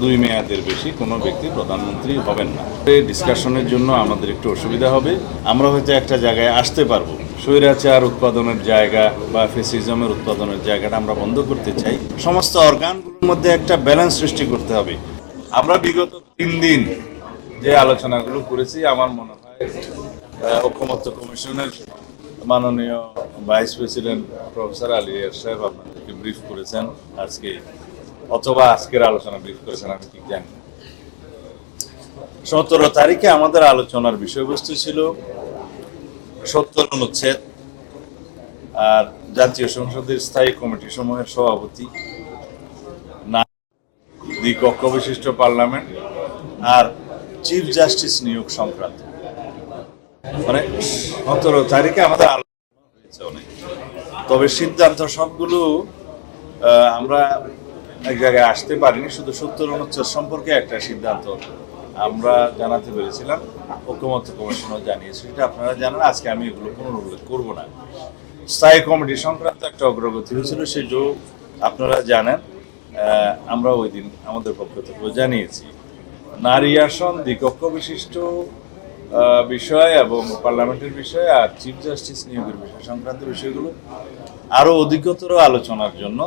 2 মেয়াদের বেশি কোনো ব্যক্তি প্রধানমন্ত্রী হবেন না। এই ডিসকাশনের জন্য আমাদের একটু অসুবিধা হবে। আমরা হয়তো একটা জায়গায় আসতে পারবো। স্বৈরাচার উৎপাদনের জায়গা বা ফ্যাসিজমের উৎপাদনের জায়গাটা আমরা বন্ধ করতে চাই। সমস্ত অর্গানগুলোর মধ্যে একটা ব্যালেন্স সৃষ্টি করতে হবে। আমরা বিগত 3 দিন যে আলোচনাগুলো করেছি, আমার মনে হয় ঐকমত্য কমিশনের মাননীয় vice president professor Ali Riaz সাহেব আপনাদেরকে ব্রিফ করেছেন আজকে, অথবা আজকের আলোচনা ব্রিফ করেছেন, আমি ঠিক জানি। 17 তারিখে আমাদের আলোচনার বিষয়বস্তু ছিল 70 অনুচ্ছেদ আর জাতীয় সংসদের স্থায়ী কমিটি সমূহের সভাপতি, দ্বিকক্ষ বিশিষ্ট পার্লামেন্ট আর চিফ জাস্টিস নিয়োগ সংক্রান্ত। মানে 17 তারিখে আমাদের আলোচনা হয়েছে অনেক, তবে সিদ্ধান্ত সবগুলো আমরা এক জায়গায় আসতে পারিনি। শুধু 70 অনুচ্ছেদ সম্পর্কে একটা সিদ্ধান্ত আমরা জানাতে পেরেছিলাম, ঐকমত্য কমিশনও জানিয়েছে, সেটা আপনারা জানেন। আজকে আমি এগুলো পুনরুল্লেখ করব না। স্থায়ী কমিটি সংক্রান্ত একটা অগ্রগতি হয়েছিল, সেটাও আপনারা জানেন। আমরা ওই দিন আমাদের পক্ষ থেকে জানিয়েছি। নারী আসন, দ্বিকক্ষ বিশিষ্ট বিষয় এবং পার্লামেন্টের বিষয় আর চিফ জাস্টিস নিয়োগের বিষয় সংক্রান্ত বিষয়গুলো আরো অধিকতর আলোচনার জন্য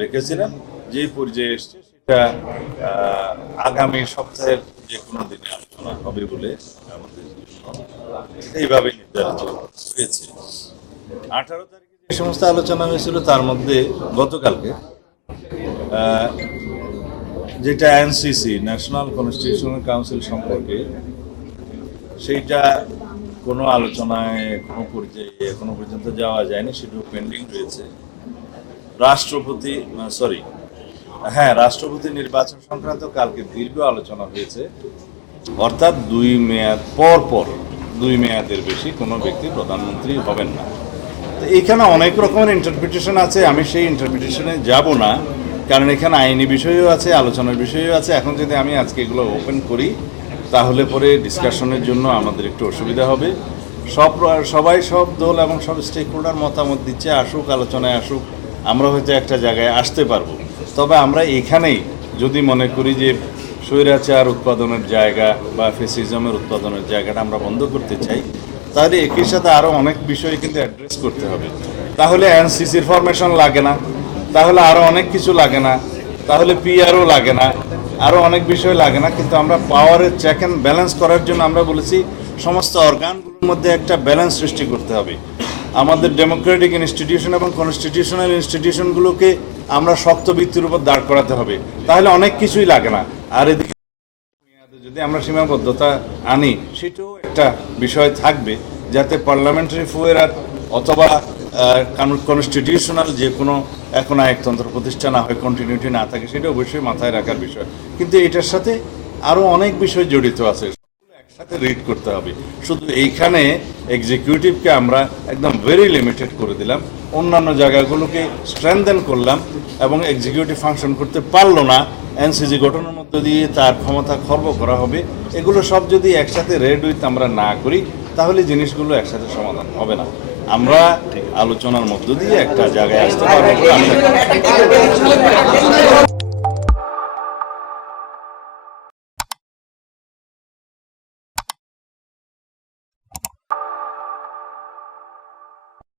রেখেছিলেন। যে পর্যায়ে এসছে সেটা আগামী সপ্তাহের যে কোনো দিনে আলোচনা হবে বলে আমাদের এইভাবে নির্ধারিত হয়েছে। 18 তারিখে যে সমস্ত আলোচনা হয়েছিল তার মধ্যে গতকালকে যেটা এনসিসি, ন্যাশনাল কনস্টিটিউশনাল কাউন্সিল সম্পর্কে, সেইটা কোনো আলোচনায় কোনো পর্যায়ে এখনো পর্যন্ত যাওয়া যায়নি, সেটাও পেন্ডিং রয়েছে। রাষ্ট্রপতি নির্বাচন সংক্রান্ত কালকে দীর্ঘ আলোচনা হয়েছে। অর্থাৎ 2 মেয়াদ পর 2 মেয়াদের বেশি কোনো ব্যক্তি প্রধানমন্ত্রী হবেন না। তো এখানে অনেক রকমের ইন্টারপ্রিটেশন আছে, আমি সেই ইন্টারপ্রিটেশনে যাব না, কারণ এখানে আইনি বিষয়ও আছে, আলোচনার বিষয়ও আছে। এখন যদি আমি আজকে এগুলো ওপেন করি তাহলে পরে ডিসকাশনের জন্য আমাদের একটু অসুবিধা হবে। সবাই সব দল এবং সব স্টেক হোল্ডার মতামত দিচ্ছে, আসুক, আলোচনায় আসুক, আমরা হয়তো একটা জায়গায় আসতে পারবো। তবে আমরা এখানেই যদি মনে করি যে স্বৈরাচার উৎপাদনের জায়গা বা ফ্যাসিজমের উৎপাদনের জায়গাটা আমরা বন্ধ করতে চাই, তাহলে একই সাথে আরও অনেক বিষয় কিন্তু অ্যাড্রেস করতে হবে। তাহলে এনসিসির ফরমেশন লাগে না, তাহলে আরও অনেক কিছু লাগে না, তাহলে পিআরও লাগে না, আরও অনেক বিষয় লাগে না। কিন্তু আমরা পাওয়ারের চেক অ্যান্ড ব্যালেন্স করার জন্য আমরা বলেছি সমস্ত অর্গানগুলোর মধ্যে একটা ব্যালেন্স সৃষ্টি করতে হবে। আমাদের ডেমোক্রেটিক ইনস্টিটিউশন এবং কনস্টিটিউশনাল ইনস্টিটিউশনগুলোকে আমরা শক্ত ভিত্তির উপর দাঁড় করাতে হবে, তাহলে অনেক কিছুই লাগে না। আর এদিকে যদি আমরা সীমাবদ্ধতা আনি, সেটাও একটা বিষয় থাকবে, যাতে পার্লামেন্টারি ফুয়েরার অথবা কনস্টিটিউশনাল যে কোনো এখন একতন্ত্র প্রতিষ্ঠা না হয়, কন্টিনিউটি না থাকে, সেটা অবশ্যই মাথায় রাখার বিষয়। কিন্তু এটার সাথে আরও অনেক বিষয় জড়িত আছে, একসাথে রিড করতে হবে। শুধু এইখানে এক্সিকিউটিভকে আমরা একদম ভেরি লিমিটেড করে দিলাম, অন্যান্য জায়গাগুলোকে স্ট্রেংথেন করলাম এবং এক্সিকিউটিভ ফাংশন করতে পারলো না, এনসিসি গঠনের মধ্য দিয়ে তার ক্ষমতা খর্ব করা হবে। এগুলো সব যদি একসাথে রেড উইথ আমরা না করি, তাহলে জিনিসগুলো একসাথে সমাধান হবে না। আমরা আলোচনার মধ্য দিয়ে একটা জায়গায় আসতে পারবো।